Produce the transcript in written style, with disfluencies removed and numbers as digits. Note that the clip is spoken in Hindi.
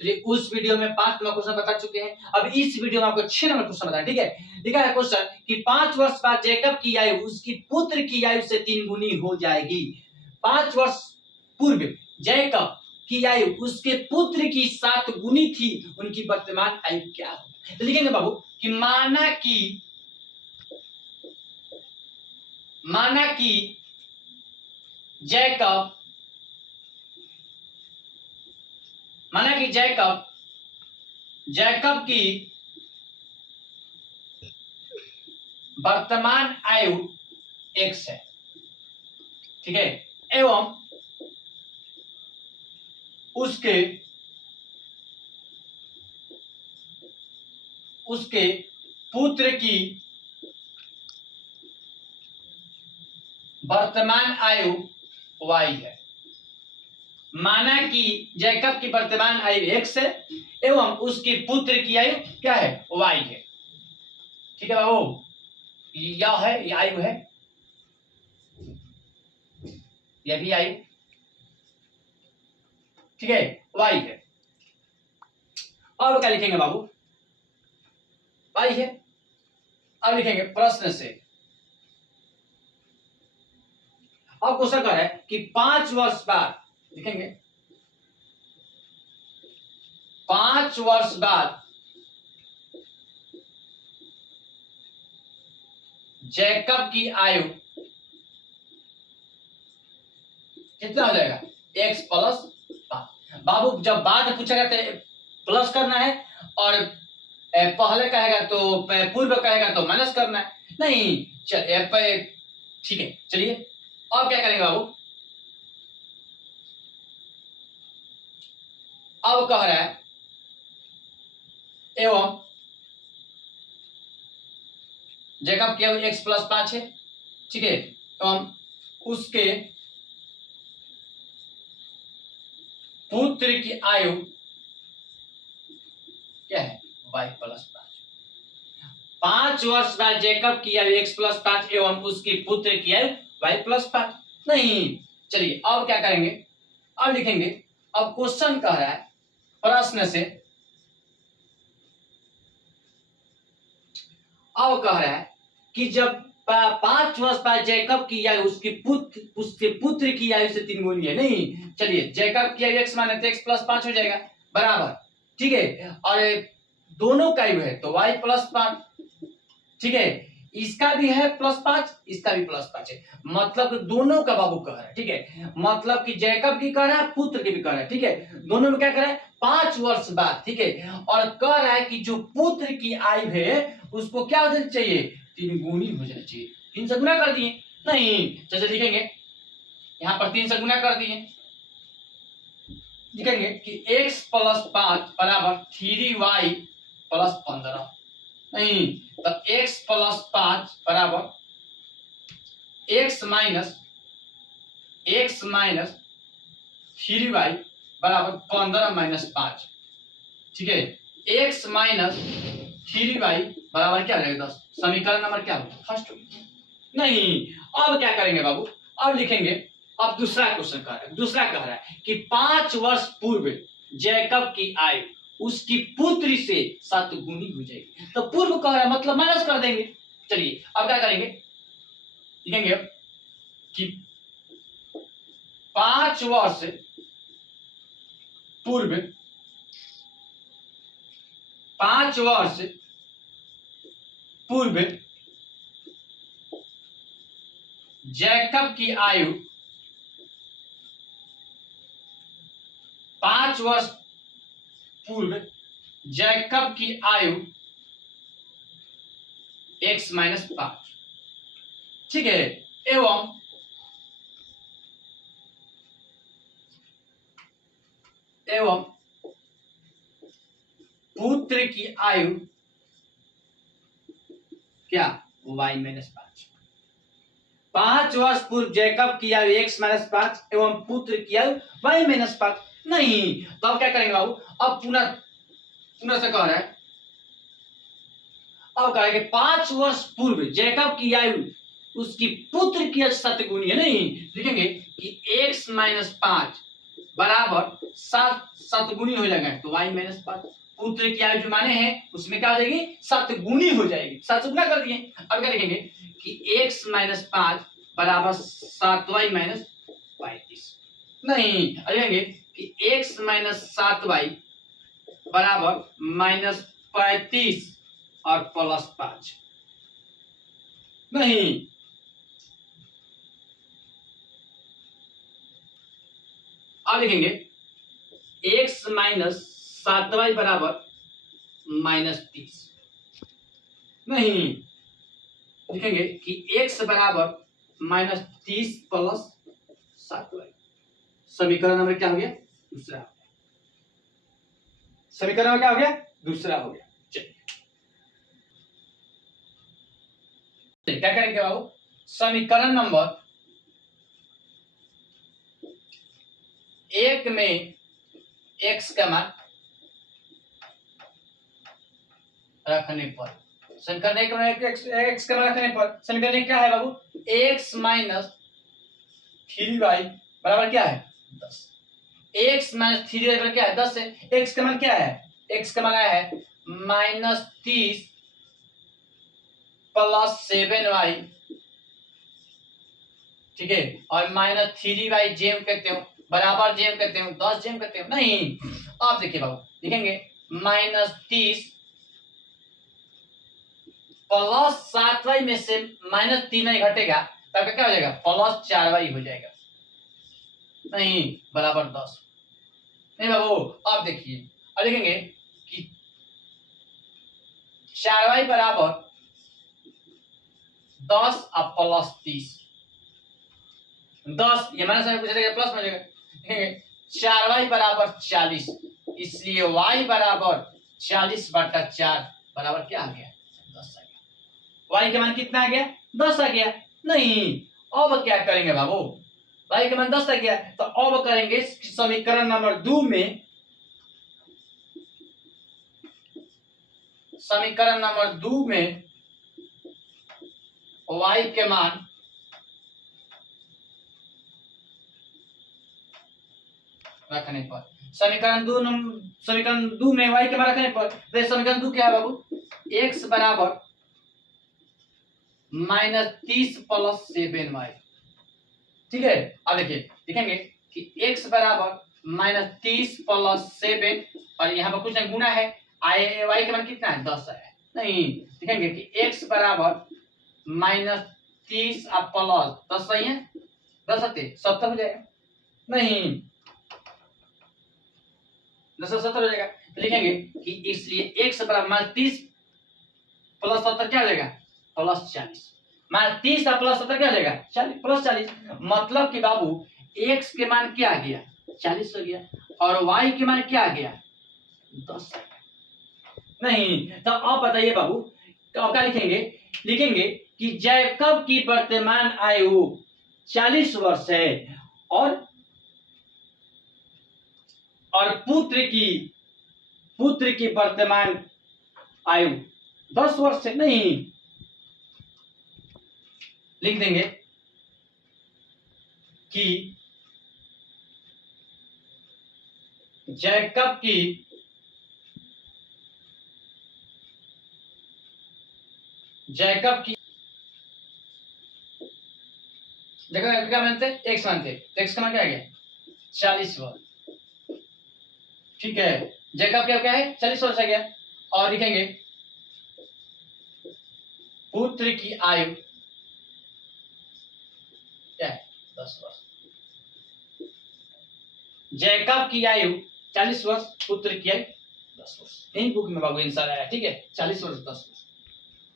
चलिए उस वीडियो में 5 नंबर क्वेश्चन बता चुके हैं, अब इस वीडियो में आपको 6 नंबर क्वेश्चन बताएं। ठीक है, लिखा है क्वेश्चन कि 5 वर्ष बाद जैकब की आयु उसकी पुत्र की आयु से 3 गुनी हो जाएगी। 5 वर्ष पूर्व जैकब की आयु उसके पुत्र की 7 गुनी थी, उनकी वर्तमान आयु क्या हो। तो लिखेंगे बाबू कि माना कि जैकब की वर्तमान आयु x है। ठीक है, एवं उसके पुत्र की वर्तमान आयु y है। माना कि जैकब की वर्तमान आयु x है एवं उसकी पुत्र की आयु क्या है, y है। ठीक है बाबू, यह है, यह आयु है, यह भी आयु, ठीक है, y है। अब क्या लिखेंगे बाबू, y है। अब लिखेंगे प्रश्न से, अब क्वेश्चन कर रहा है कि 5 वर्ष बाद, लिखेंगे 5 वर्ष बाद जैकब की आयु कितना हो जाएगा, x प्लस 5। बाबू जब बाद पूछेगा तो प्लस करना है, और पहले कहेगा तो पूर्व कहेगा तो माइनस करना है। नहीं ठीक है, चलिए अब क्या करेंगे बाबू, अब कह रहा है एवं जैकब की आयु x प्लस 5 है। ठीक है, एवं उसके पुत्र की आयु क्या है, y प्लस 5। 5 वर्ष बाद जैकब की आयु x प्लस 5 एवं उसकी पुत्र की आयु y प्लस 5। नहीं, चलिए अब क्या करेंगे, अब लिखेंगे, अब क्वेश्चन कह रहा है प्रश्न से, अब कह रहा है कि जब 5 वर्ष बाद जैकब की आयु उसके पुत्र की आयु से 3 गुनी है। नहीं, चलिए जैकब की आयु x माने तो x प्लस 5 हो जाएगा बराबर। ठीक है, और दोनों का आयु है तो y प्लस 5। ठीक है, इसका भी है प्लस 5, इसका भी प्लस 5 है, मतलब दोनों का बाबू कह रहा है। ठीक है, मतलब कि जैकब की कह रहा है, पुत्र की भी कह रहा है। ठीक है, दोनों में क्या कह रहा है, 5 वर्ष बाद। ठीक है, और कह रहा है कि जो पुत्र की आयु है उसको क्या हो जाना चाहिए, 3 गुनी हो जाना चाहिए। 3 से गुना कर दिए, नहीं चलिए लिखेंगे, यहां पर 3 से गुना कर दिए, लिखेंगे कि x प्लस 5 बराबर 3y प्लस 15। नहीं, तो x प्लस 5 बराबर x माइनस 3y बराबर 15 माइनस 5। ठीक है, x माइनस 3y बराबर क्या रहेगा, 10। समीकरण नंबर क्या होगा, फर्स्ट। नहीं, अब क्या करेंगे बाबू, अब लिखेंगे, अब दूसरा क्वेश्चन कह रहा है कि 5 वर्ष पूर्व जैकब की आयु उसकी पुत्री से 7 गुनी हो जाएगी। तो पूर्व कह रहा है मतलब माइनस कर देंगे। चलिए अब क्या करेंगे, लिखेंगे कि 5 वर्ष पूर्व जैकब की आयु 5 वर्ष पूर्व जैकब की आयु x माइनस 5। ठीक है, एवं पुत्र की आयु क्या, y माइनस 5। 5 वर्ष पूर्व जैकब की आयु x माइनस 5 एवं पुत्र की आयु y माइनस 5। नहीं, तो अब क्या करेंगे बाबू, अब पुनः से कह रहा है, अब कहेंगे 5 वर्ष पूर्व जैकब की आयु उसकी पुत्र की 7 गुनी है। नहीं, लिखेंगे कि x माइनस 5 बराबर 7 हो जाएगा, तो y माइनस 5। पुत्र की आयु जो माने हैं उसमें क्या हो जाएगी, 7 हो जाएगी। 7 गुना कर दिए। अब क्या लिखेंगे कि x माइनस 5 बराबर 7y माइनस 35। नहीं, अब लिखेंगे कि x माइनस 7y बराबर माइनस 35 और प्लस 5। नहीं, अब लिखेंगे x माइनस 7y बराबर माइनस 30। नहीं, लिखेंगे कि x बराबर माइनस 30 प्लस 7y। समीकरण नंबर क्या हो गया, दूसरा। समीकरण नंबर क्या हो गया, दूसरा हो गया। चलिए क्या करेंगे बाबू, समीकरण नंबर 1 में x का मान रखने पर, समीकरण 1 में x का मान रखने पर समीकरण क्या है बाबू, x माइनस 3y बराबर क्या है 10। x माइनस 3y बराबर क्या है 10 है। x का मान क्या है, x का मान आया है माइनस 30 प्लस 7y, ठीक है, और माइनस 3y जेम कहते हो, बराबर जेम कहते हो, 10 जेम कहते हो। नहीं, आप देखिए बाबू, लिखेंगे माइनस 30 प्लस 7y में से माइनस 3y घटेगा, तब क्या हो जाएगा प्लस 4y हो जाएगा। नहीं, बराबर 10। नहीं बाबू, आप देखिए, अब लिखेंगे कि 4y बराबर 10 और प्लस 30। 10 ये माइनस में पूछा जाएगा, प्लस में हो जाएगा। लिखेंगे 4y बराबर 40, इसलिए y बराबर 40/4 बराबर क्या आ गया 10 आ गया। y का मान कितना आ गया 10 आ गया। नहीं, अब क्या करेंगे बाबू, y का मान 10 आ गया, तो अब करेंगे समीकरण नंबर 2 में, समीकरण नंबर 2 में y के मान रखने पर, समीकरण 2 में y के मान रखने पर, तो समीकरण 2 क्या है बाबू, x बराबर माइनस 30 प्लस 7y। ठीक है, अब देखिए लिखेंगे कि x बराबर माइनस 30 प्लस 7, और यहाँ पर कुछ नहीं गुना है, y के मान कितना है 10 है। नहीं, लिखेंगे कि x बराबर माइनस 30 और प्लस 10 सही है, 10 70 हो जाएगा। नहीं, 10 70 हो जाएगा, तो लिखेंगे कि इसलिए x बराबर माइनस 30 प्लस 70 क्या हो जाएगा प्लस 40। माइनस 30 और प्लस 70 क्या हो जाएगा 40 प्लस 40। मतलब कि बाबू x के मान क्या आ गया 40 हो गया, और y के मान क्या आ गया 10 आ गया। नहीं, तो अब बताइए बाबू, तो अब क्या लिखेंगे, लिखेंगे कि जैकब की वर्तमान आयु 40 वर्ष है, और पुत्र की वर्तमान आयु 10 वर्ष है। नहीं, लिख देंगे कि जैकब की जैकब क्या मानते x मानते, तो x का मान क्या आ गया 40 वर्ष। ठीक है, जैकब क्या है 40 वर्ष आ गया, और लिखेंगे पुत्र की आयु क्या है 10 वर्ष। जैकब की आयु 40 वर्ष, पुत्र की आयु 10 वर्ष। इन बुक में बाबू आंसर आया, ठीक है 40 वर्ष 10 वर्ष।